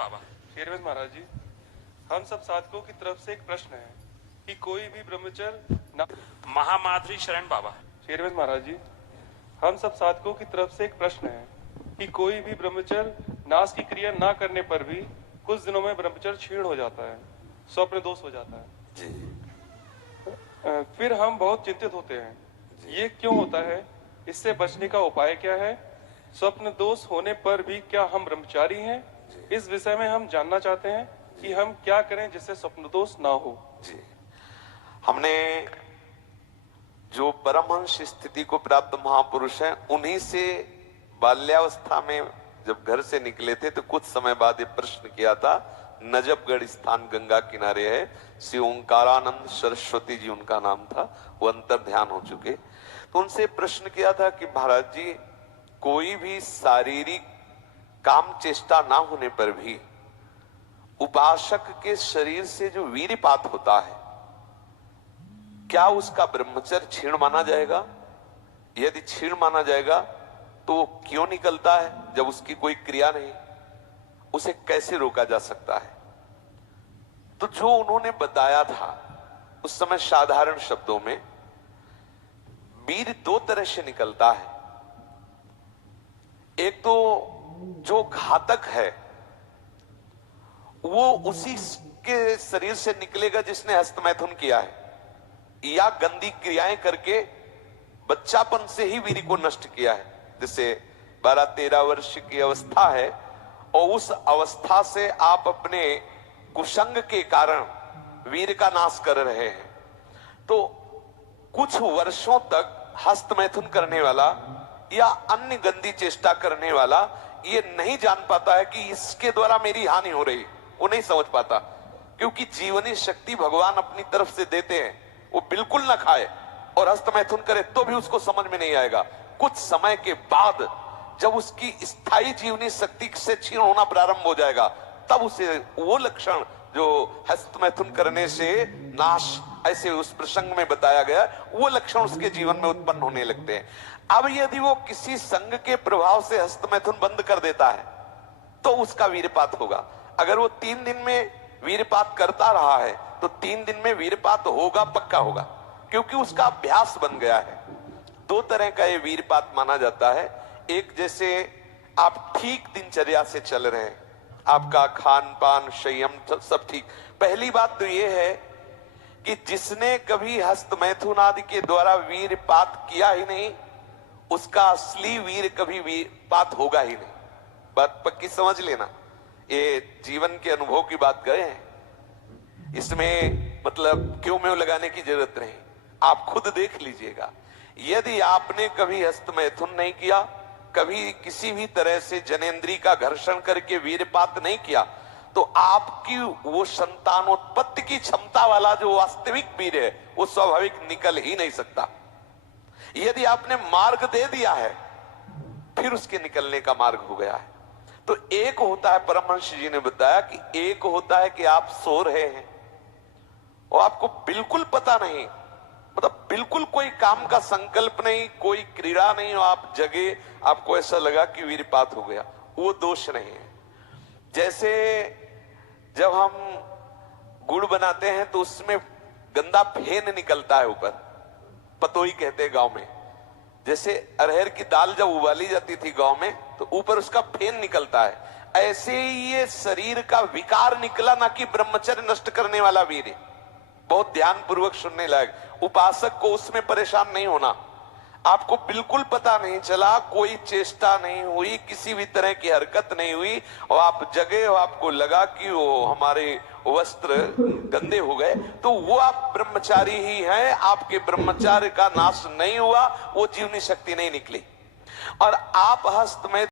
बाबा। शेरविंद महाराज जी, हम सब साधकों की तरफ से एक प्रश्न है कि कोई भी ब्रह्मचर्य ना। महामाधुरी शरण बाबा। शेरविंद महाराज जी, हम सब साधकों की तरफ से एक प्रश्न है कि कोई भी ब्रह्मचर्य नाश की क्रिया ना करने पर भी कुछ दिनों में ब्रह्मचर्य क्षीण हो जाता है, स्वप्न दोष हो जाता है जी। फिर हम बहुत चिंतित होते हैं। ये क्यों होता है? इससे बचने का उपाय क्या है? स्वप्न दोष होने पर भी क्या हम ब्रह्मचारी हैं? इस विषय में हम जानना चाहते हैं कि हम क्या करें जिससे स्वप्न दोष ना हो। जी, हमने जो परमहंस स्थिति को प्राप्त महापुरुष हैं, उन्हीं से बाल्यावस्था में जब घर से निकले थे तो कुछ समय बाद ये प्रश्न किया था। नजफगढ़ स्थान गंगा किनारे है, श्री ओंकारानंद सरस्वती जी उनका नाम था, वो अंतर ध्यान हो चुके। तो उनसे प्रश्न किया था कि महाराज जी, कोई भी शारीरिक काम चेष्टा ना होने पर भी उपासक के शरीर से जो वीर्यपात होता है, क्या उसका ब्रह्मचर्य क्षीण माना जाएगा? यदि क्षीण माना जाएगा तो वो क्यों निकलता है जब उसकी कोई क्रिया नहीं? उसे कैसे रोका जा सकता है? तो जो उन्होंने बताया था उस समय साधारण शब्दों में, वीर्य दो तरह से निकलता है। एक तो जो घातक है वो उसी के शरीर से निकलेगा जिसने हस्तमैथुन किया है या गंदी क्रियाएं करके बच्चापन से ही वीर्य को नष्ट किया है। जैसे 12-13 वर्ष की अवस्था है और उस अवस्था से आप अपने कुसंग के कारण वीर्य का नाश कर रहे हैं, तो कुछ वर्षों तक हस्तमैथुन करने वाला या अन्य गंदी चेष्टा करने वाला ये नहीं जान पाता है कि इसके द्वारा मेरी हानि हो रही, वो नहीं समझ पाता, क्योंकि जीवनी शक्ति भगवान अपनी तरफ से देते हैं। वो बिल्कुल ना खाए और हस्तमैथुन करे तो भी उसको समझ में नहीं आएगा। कुछ समय के बाद जब उसकी स्थायी जीवनी शक्ति से क्षीण होना प्रारंभ हो जाएगा, तब उसे वो लक्षण जो हस्तमैथुन करने से नाश ऐसे उस प्रसंग में बताया गया, वो लक्षण उसके जीवन में उत्पन्न होने लगते हैं। अब यदि वो किसी संग के प्रभाव से हस्तमैथुन बंद कर देता है तो उसका वीर्यपात होगा। अगर वो 3 दिन में वीर्यपात करता रहा है तो 3 दिन में वीर्यपात होगा, पक्का होगा, क्योंकि उसका अभ्यास बन गया है। 2 तरह का ये वीर्यपात माना जाता है। एक, जैसे आप ठीक दिनचर्या से चल रहे हैं, आपका खान पान संयम सब ठीक। पहली बात तो ये है कि जिसने कभी हस्तमैथुन आदि के द्वारा वीर्यपात किया ही नहीं, उसका असली वीर कभी वीर्यपात होगा ही नहीं। बात पक्की समझ लेना, ये जीवन के अनुभव की बात गए हैं, इसमें मतलब क्यों में लगाने की जरूरत नहीं, आप खुद देख लीजिएगा। यदि आपने कभी हस्तमैथुन नहीं किया, कभी किसी भी तरह से जनेंद्री का घर्षण करके वीर्यपात नहीं किया, तो आपकी वो संतानोत्पत्ति की क्षमता वाला जो वास्तविक वीर है वो स्वाभाविक निकल ही नहीं सकता। यदि आपने मार्ग दे दिया है फिर उसके निकलने का मार्ग हो गया है। तो एक होता है, परमहंस जी ने बताया कि एक होता है कि आप सो रहे हैं और आपको बिल्कुल पता नहीं, मतलब बिल्कुल कोई काम का संकल्प नहीं, कोई क्रीड़ा नहीं, और आप जगे, आपको ऐसा लगा कि वीर्यपात हो गया, वो दोष नहीं है। जैसे जब हम गुड़ बनाते हैं तो उसमें गंदा फेन निकलता है ऊपर, पतोई कहते हैं गांव में। जैसे अरहर की दाल जब उबाली जाती थी गांव में तो ऊपर उसका फेन निकलता है, ऐसे ही ये शरीर का विकार निकला, ना कि ब्रह्मचर्य नष्ट करने वाला वीर। बहुत ध्यान पूर्वक सुनने लायक। उपासक को उसमें परेशान नहीं होना। आपको बिल्कुल पता नहीं चला, कोई चेष्टा नहीं हुई, किसी भी तरह की हरकत नहीं हुई और आप जगे और आपको लगा कि वो हमारे वस्त्र गंदे हो गए, तो वो आप ब्रह्मचारी ही हैं। आपके ब्रह्मचार्य का नाश नहीं हुआ, वो जीवनी शक्ति नहीं निकली। और आप हस्त में